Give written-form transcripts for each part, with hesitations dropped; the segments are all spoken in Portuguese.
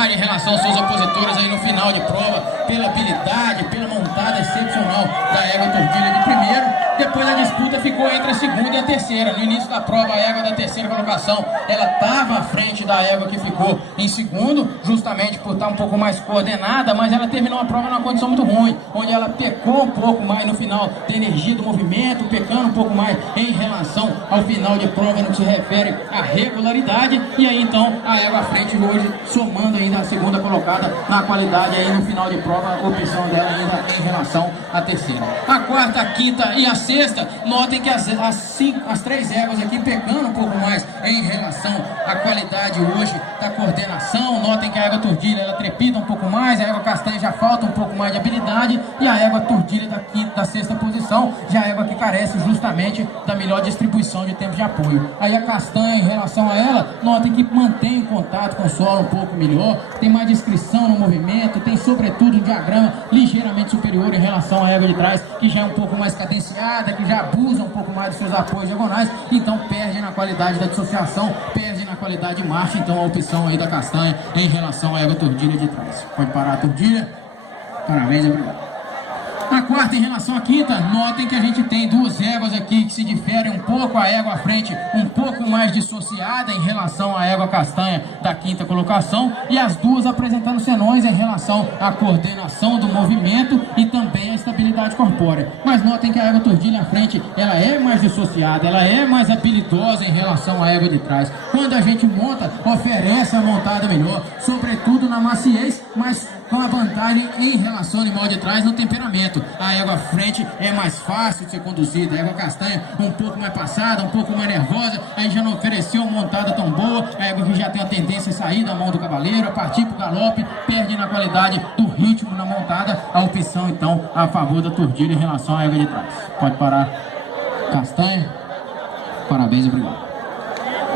vantagem em relação aos seus opositores aí no final de prova, pela habilidade, pela montada excepcional da égua Tordilha de primeiro. Depois a disputa ficou entre a segunda e a terceira. No início da prova, a égua da terceira colocação, ela estava à frente da égua que ficou em segundo, justamente por estar um pouco mais coordenada, mas ela terminou a prova numa condição muito ruim, onde ela pecou um pouco mais no final da energia do movimento, pecando um pouco mais em relação ao final de prova no que se refere à regularidade. E aí então a égua à frente hoje, somando ainda a segunda colocada na qualidade aí no final de prova, a opção dela ainda em relação à terceira. A quarta, a quinta e a sexta, notem que as três éguas aqui pecando um pouco mais em relação à qualidade hoje da coordenação. Notem que a égua Tordilha, ela trepida um pouco mais, a égua Castanha já falta um pouco mais de habilidade, e a égua Tordilha da sexta posição, já a égua que carece justamente da melhor distribuição de tempo de apoio. Aí a Castanha, em relação a ela, notem que mantém o contato com o solo um pouco melhor, tem mais discrição no movimento, tem sobretudo um diagrama ligeiramente superior em relação à égua de trás, que já é um pouco mais cadenciada, que já abusa um pouco mais dos seus apoios diagonais, então perde na qualidade da dissociação, perde na qualidade de marcha. Então a opção aí da Castanha em relação à égua Tordilha de trás. Pode parar a Tordilha. Parabéns, obrigado. A quarta, em relação à quinta, notem que a gente tem duas éguas aqui que se diferem um pouco, a égua à frente um pouco mais dissociada em relação à égua Castanha da quinta colocação, e as duas apresentando senões em relação à coordenação do movimento e também a estabilidade corpórea. Mas notem que a égua Tordilha à frente, ela é mais dissociada, ela é mais habilidosa em relação à égua de trás. Quando a gente monta, oferece a montada melhor, sobretudo na maciez, mas com a vantagem em relação ao animal de trás no temperamento. A égua à frente é mais fácil de ser conduzida, a égua Castanha um pouco mais passada, um pouco mais nervosa, aí já não ofereceu uma montada tão boa, a égua que já tem a tendência a sair da mão do cavaleiro, a partir para o galope, perde na qualidade do ritmo na montada. A opção então a favor da Tordilha em relação à égua de trás. Pode parar, Castanha. Parabéns, obrigado.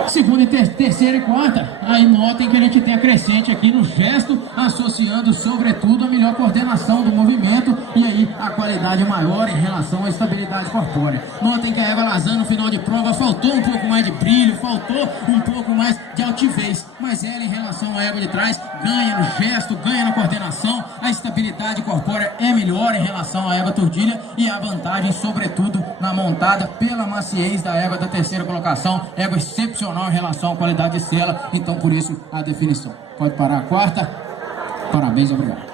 Segunda e terceira e quarta, aí notem que a gente tem a crescente aqui no gesto, associando sobretudo a melhor coordenação do movimento e aí a qualidade maior em relação à estabilidade corpórea. Notem que a égua Lazan no final de prova faltou um pouco mais de brilho, faltou um pouco mais de altivez, mas ela em relação à égua de trás ganha no gesto, ganha na coordenação, a estabilidade corpórea é melhor em relação à égua Tordilha, e a vantagem sobretudo na montada pela maciez da égua da terceira colocação, égua excepcional em relação à qualidade de sela, então por isso a definição. Pode parar a quarta. Parabéns, obrigado.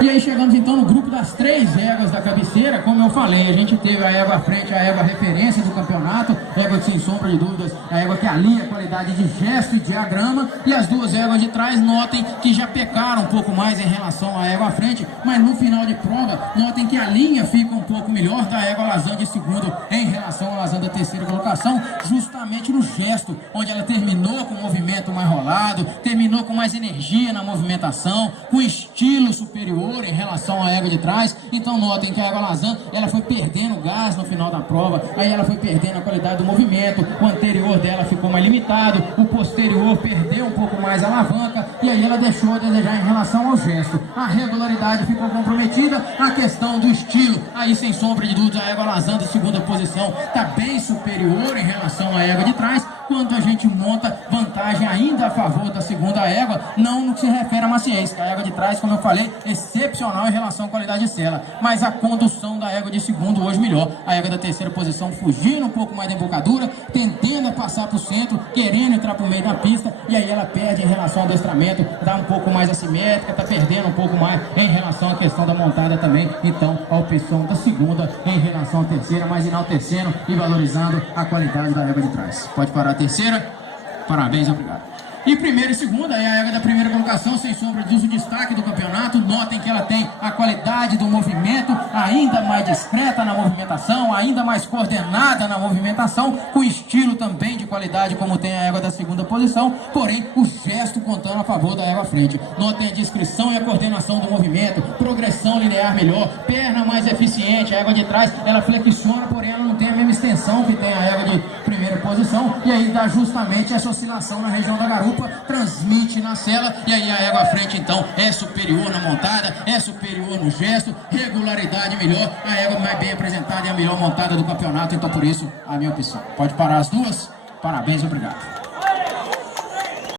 E aí chegamos então no grupo das três éguas da cabeceira. Como eu falei, a gente teve a égua à frente, a égua referência do campeonato, a égua que, sem sombra de dúvidas, a égua que alia a qualidade de gesto e diagrama, e as duas éguas de trás, notem que já pecaram um pouco mais em relação à égua à frente, mas no final de prova, notem que a linha fica um pouco melhor da égua Lazan de segundo em relação à Lazan da terceira colocação, justamente no gesto, onde ela terminou com o movimento mais rolado, terminou com mais energia na movimentação, com estilo superior em relação à égua de trás. Então notem que a égua Lazan, ela foi perdendo gás no final da prova, aí ela foi perdendo a qualidade do movimento, o anterior dela ficou mais limitado, o posterior perdeu um pouco mais a alavanca, e aí ela deixou a desejar em relação ao gesto. A regularidade ficou comprometida, a questão do estilo, aí sem sombra de dúvida a égua Lazan de segunda posição está bem superior em relação à égua de trás. Quando a gente monta, vantagem ainda a favor da segunda égua, não no que se refere a maciez, que a égua de trás, como eu falei, excepcional em relação à qualidade de sela, mas a condução da égua de segundo hoje melhor. A égua da terceira posição fugindo um pouco mais da embocadura, tendendo a passar para o centro, querendo entrar para o meio da pista, e aí ela perde em relação ao adestramento, dá um pouco mais assimétrica, está perdendo um pouco mais em relação à questão da montada também. Então a opção da segunda em relação à terceira, mas enaltecendo e valorizando a qualidade da égua de trás. Pode parar a terceira. Parabéns, obrigado. E primeira e segunda é a égua da primeira colocação, sem sombra de dúvida, o destaque do campeonato. Notem que ela tem a qualidade do movimento ainda mais discreta na movimentação, ainda mais coordenada na movimentação, com estilo também de qualidade como tem a égua da segunda posição, porém o gesto contando a favor da égua à frente. Notem a descrição e a coordenação do movimento, progressão linear melhor, perna mais eficiente. A égua de trás, ela flexiona, porém ela não tem a mesma extensão que tem a égua de primeira posição, e aí dá justamente essa oscilação na região da garupa, transmite na sela, e aí a égua à frente então é superior na montada, é superior no gesto, regularidade melhor, a égua mais bem apresentada e a melhor montada do campeonato, então por isso a minha opção. Pode parar as duas. Parabéns, obrigado.